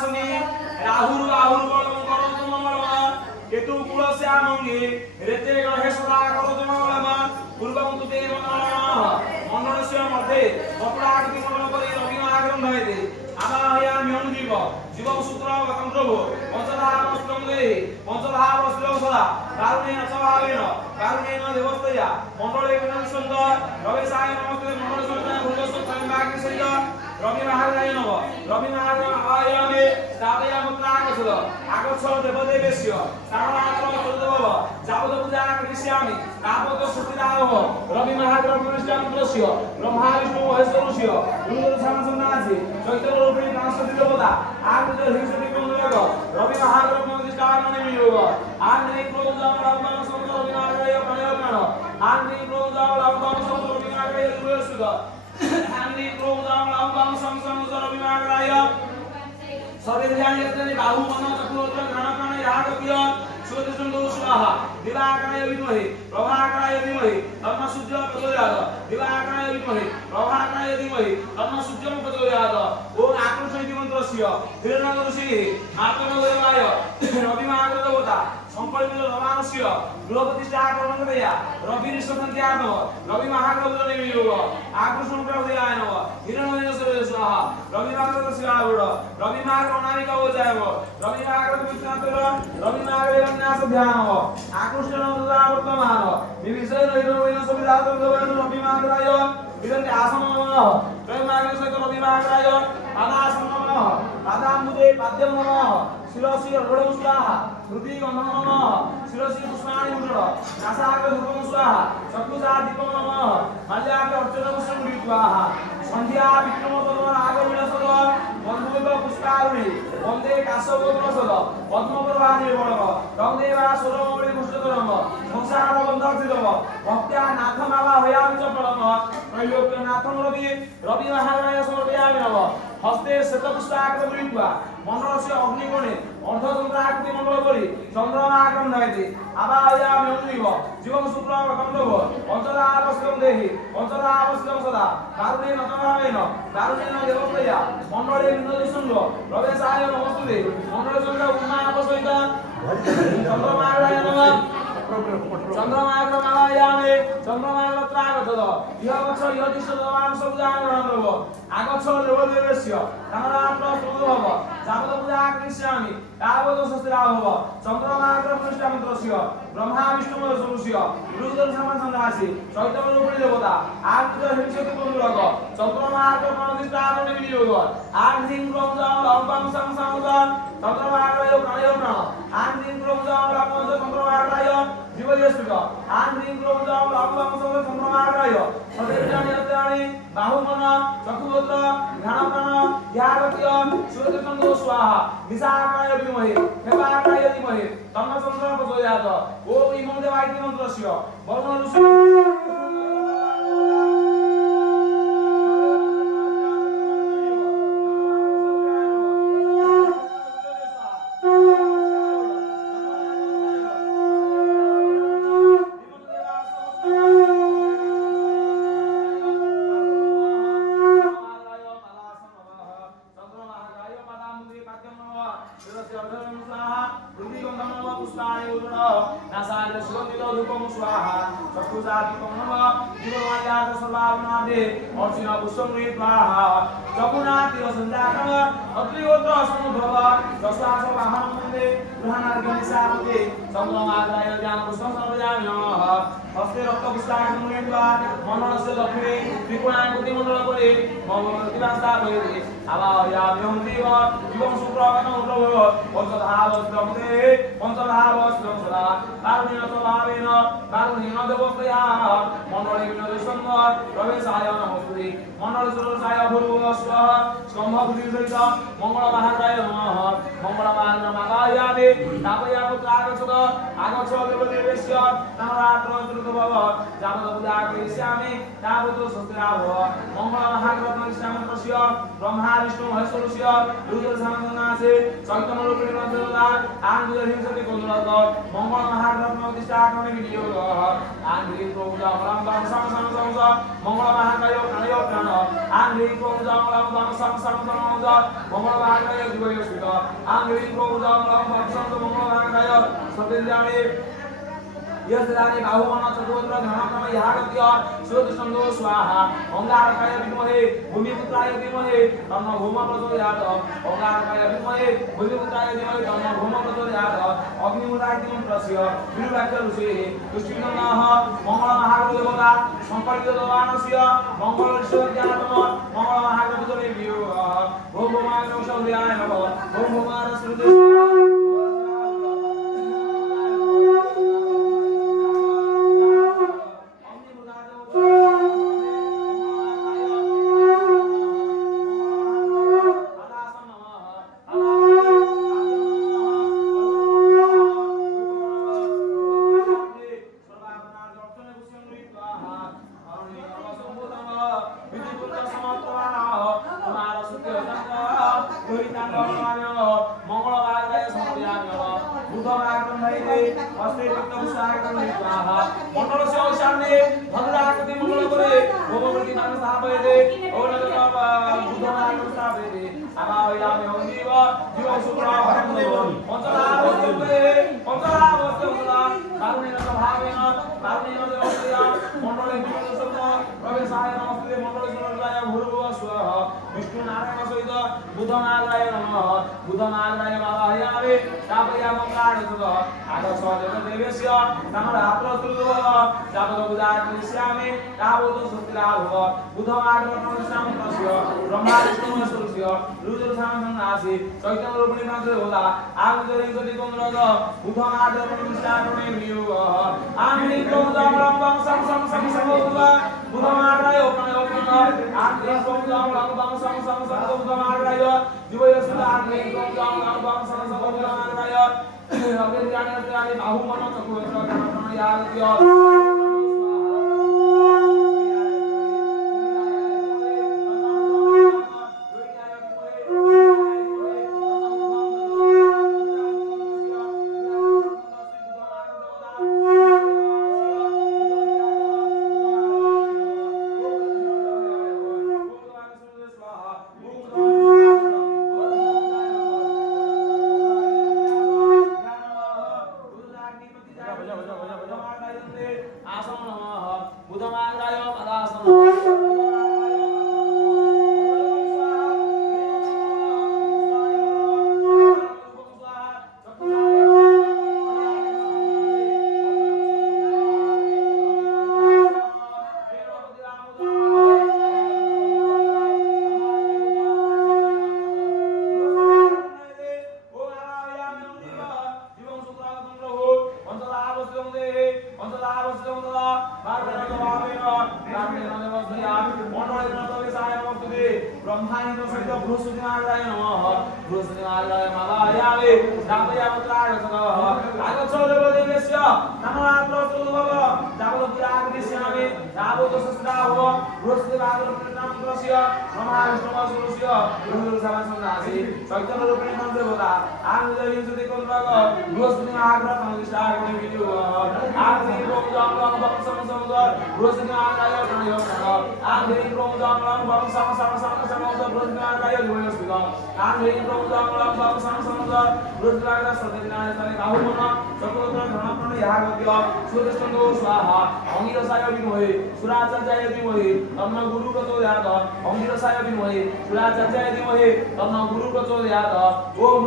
শনি রাহু বলম করম মঙ্গলম কেতু কুল শ্যামঙ্গে রেতে গ্রহে সদা করম মঙ্গলম পূর্বম তুতে মঙ্গলম মণ্ডলস্য মধ্যে কপড়াকৃতি মণ্ডল করে রবি আগমন হয়েছে আবাহয়ামি অনুজীব জীবং সূত্র তন্ত্রব পঞ্চধাবস্ত্রমে পঞ্চধাবস্ত্রম সদা কারণেন স্বভাবেন কারণেন দেবস্তয়া মণ্ডলে বিনন্দসুন্দর রবেশায় নমস্তে মণ্ডল সূত্র ভূতস্ত্রম বাকি সৈয় রবি মহারায় নব রবি মহারায় আয়ামে তাবয়া মুত্রাগছদ আগচ্ছ দেবদেবেশ্য সারমাত্র চতুর্দব যাবদ পূজা করিষ্যামি তাবদ সতীদাহ রবি মহারায় প্রতিষ্ঠানস্য ব্রহ্মা বিষ্ণু মহেশ্বরস্য গুরুর সমাসন্নাসি চৈতন্য রূপে নামস্তি দেবতা আগজ হিংসতি বন্ধুগ রবি মহারায় প্রতিষ্ঠাননে নিয়োগ আন্নি প্রোজাম রামবান সন্ত রবি মহারায় প্রাণ আন্নি প্রোজাম রামবান সন্ত রবি মহারায় গুরুসুগ আন্নি প্রোজাম রামবান সন্ত রবি মহারায় সর্বেন্দ্রিয়াণি বাহু মন চক্ষুর ঘ্রাণ প্রাণ ইয়াগপ্রিয় সুদৃষ্টন্দো স্বাহা দিবাকরায় বিমহে প্রভাকরায় বিমহে তন্ম সূর্য প্রচোদয়াৎ দিবাকরায় বিমহে প্রভাকরায় বিমহে তন্ম সূর্যম প্রচোদয়াৎ ওম আক্রোশয়তি মন্ত্রস্য ধীরনগরসি মার্তনগরমায় রবি মহাগ্রহ দেবতা সংকল্পিত রমানস্য গৃহ প্রতিষ্ঠা কর্মকরয়া রবি নিঃসন্ত্যাৎ রবি মহাগ্রহ নিয়োগ আক্রোশন প্রভুয়ায় নমঃ ধীরনগরসি স্বাহা রবি মহাগ্রহ শিবাবড় রবি মহাগ্রহ নামিকা ওজায়ব রবি মহাগ্রহ বিষ্ণাতর রবি মহাগ্রহ ন্যাস ধ্যান আক্রোশন বর্তমান বিবিষয় নৈরবৈন সুবিধাত রবি মহাগ্রহ বিরন্তে আসন নমঃ রবি মহাগ্রহ সহিত রবি মহাগ্রহ পাদাসন নমঃ পাদাম্বুজে পাদ্যম নমঃ শিরসি রোড়ং স্বাহা হৃদি গন্ধম নমঃ শিরসি পুষ্পাণি মুদ্র নাসাগ্র ধূপং স্বাহা চক্ষুষা দীপং নমঃ মাল্যাগ্র অর্চনং শ্রী স্বাহা সন্ধ্যা বিক্রম পদ্ম আগমনসদ বন্ধুক পুষ্পারুণি বন্দে কাশ্যপদ্মসদ পদ্মপ্রভা নির্মলক রংদেবা সুরমৌলি পুষ্টতরম সংসার বন্ধকৃতম ভক্ত্যা নাথমালা হয়ামি চ পরম ত্রৈলোক্য নাথং রবি রবি মহারায় সমর্পয়ামি নম হস্তে শ্বেতপুষ্পাগ্র গৃহীত্বা মণ্ডলস্য অগ্নিকোণে অর্ধচন্দ্রাকৃতি মণ্ডল করি চন্দ্রমা আগমন হয়েছে আবাহয়ামি অনুজীব জীবং শুক্র কণ্ডব পঞ্চধাবস্ত্রম দেহি পঞ্চধাবস্ত্রম সদা কারণেন অতভাবেন কারণেন দেবস্তয়া মণ্ডলে বিন্দুসুন্দ রবেশায় নমস্তুতে মণ্ডল চন্দ্র উন্মাপসহিত চন্দ্রমাগ্রায় নমঃ চন্দ্রমাগ্রমায়ামে চন্দ্রমাগ্রত্রাগতদ ইহগচ্ছ ইহদিষ্যদবান সবুজাগ্রহণদ্রব আগচ্ছ দেবদেবেশ্য কামরাত্র প্রভব যাবদ পূজা করিষ্যামি তাবদ স্বস্তিরাভব চন্দ্রমাগ্র প্রতিষ্ঠামন্ত্রস্য ব্রহ্মা বিষ্ণু মহেশ্বরস্য গুরুদর সমাসন্নাসি চৈতন্য রূপিণী দেবতা আগজ হিংসতি বন্ধুরগ চন্দ্রমাগ্র প্রতিষ্ঠাননে বিনিয়োগ আগ্নিং ব্রহ্মজং লম্বং সংসংসন চন্দ্রমাগ্রয় প্রাণয় প্রাণ আগ্নিং ব্রহ্মজং লম্বং চন্দ্রমাগ্রয় জীবযস্তুক আগ্নিং ব্রহ্মজং লম্বং চন্দ্রমাগ্রয় সদেবজানি বাহুমন চক্ষুপত্র ঘ্রাণ প্রাণ ইয়াগপ্রিয় সুরতন্দো স্বাহা নিশাকায় বিমহে হেবাকায় বিমহে তন্ন চন্দ্র প্রচোদয়াৎ ওম ইমং দেবাইতি মন্ত্রস্য বর্ণ ঋষি अर्चना पुष्पमृत स्वाहा चकुनाति संजातम अत्रिगोत्र समुद्भव दशास वाहन मन्दे गृहाणार्गनिसापते चन्द्रमाग्राय ज्ञान पुष्पं सर्वजामि नमः हस्ते रक्त पुष्पाणमुनेत्वा मण्डलस्य दक्षिणे त्रिकोणाकृति मण्डल करे मम प्रतिभास्ता भयते आवाहयाम्यहं देव जीवं शुक्रवनं प्रभव पञ्चधावस्त्रं ते पञ्चधावस्त्रं सदा कारुण्येन स्वभावेन कारुण्येन देवस्तया मण्डले विनोदेशं प्रवेशाय नमस्ते मण्डल सुरसाय भूर्भुवस्व स्तम्भभूतिसहित मंगल महाराय नमः मंगल महारायामि तापया पुत्रागच्छत आगच्छ देवदेवेश्य नवरात्र चतुर्थभव जावद पूजा करिष्यामि तावत् स्वस्तिराभव मंगल महाग्रह करिष्यामि तस्य ब्रह्मा विष्णु महेश्वरस्य रुद्रसामनासे चैतन्यरूपिणी देवता आंगुल हिंसति कुंडलक मंगल महारत्न प्रतिष्ठाकरणे विनियोग आंगुल प्रभुजा मलंगम सम सम सम मंगल महाकाय प्राणय प्राण आंगुल प्रभुजा मलंगम सम सम सम मंगल महाकाय जीवय सुत आंगुल प्रभुजा मलंगम सम मंगल महाकाय सतेजाणे यस्रानि बाहुमन चतुर्द्र घनक्रम यागत्य सुदृष्टो स्वाहा ओंकारकाय विद्महे भूमिपुत्राय धीमहि तन्नो भूम प्रचोदयात् ओंकारकाय विद्महे भूमिपुत्राय धीमहि तन्नो भूम प्रचोदयात् अग्निमुदाग्निं प्रस्य विरुवाक्य ऋषेः तुष्टिनः मंगल महादेवता संकल्पित देवानस्य मंगल ऋषज्ञातम मंगल महादेवतने वियोग ओम भूमाय सौर्याय नमः ओम भूमार श्रुते बुधमाग्राय नमः बुधमाग्राय मालायावे तापयामंगाणसुत आगस्वदेवस्य नमरात्रस्तुतो जातकबुधात्मनिश्यामे तावतो सुस्तिराभव बुधमाग्रमनस्यामस्य ब्रह्माविष्णुमस्तुस्य रुद्रसामनासि चैतन्यरूपिणी देवता आगुजरिंसति कुंद्रद बुधमाग्रमनस्यामे वियोग आमिनि प्रभुदामलंबं सम सम सम समोदुवा बुधमाग्राय ओपन आमिनि प्रभुदामलंबं सम सम सम बुधमाग्राय जीवयसुत आमिनि प्रभुदामलंबं सम सम बुधमाग्राय अग्निज्ञाने बाहुमन चतुर्द्र घनक्रम यागत्य ओम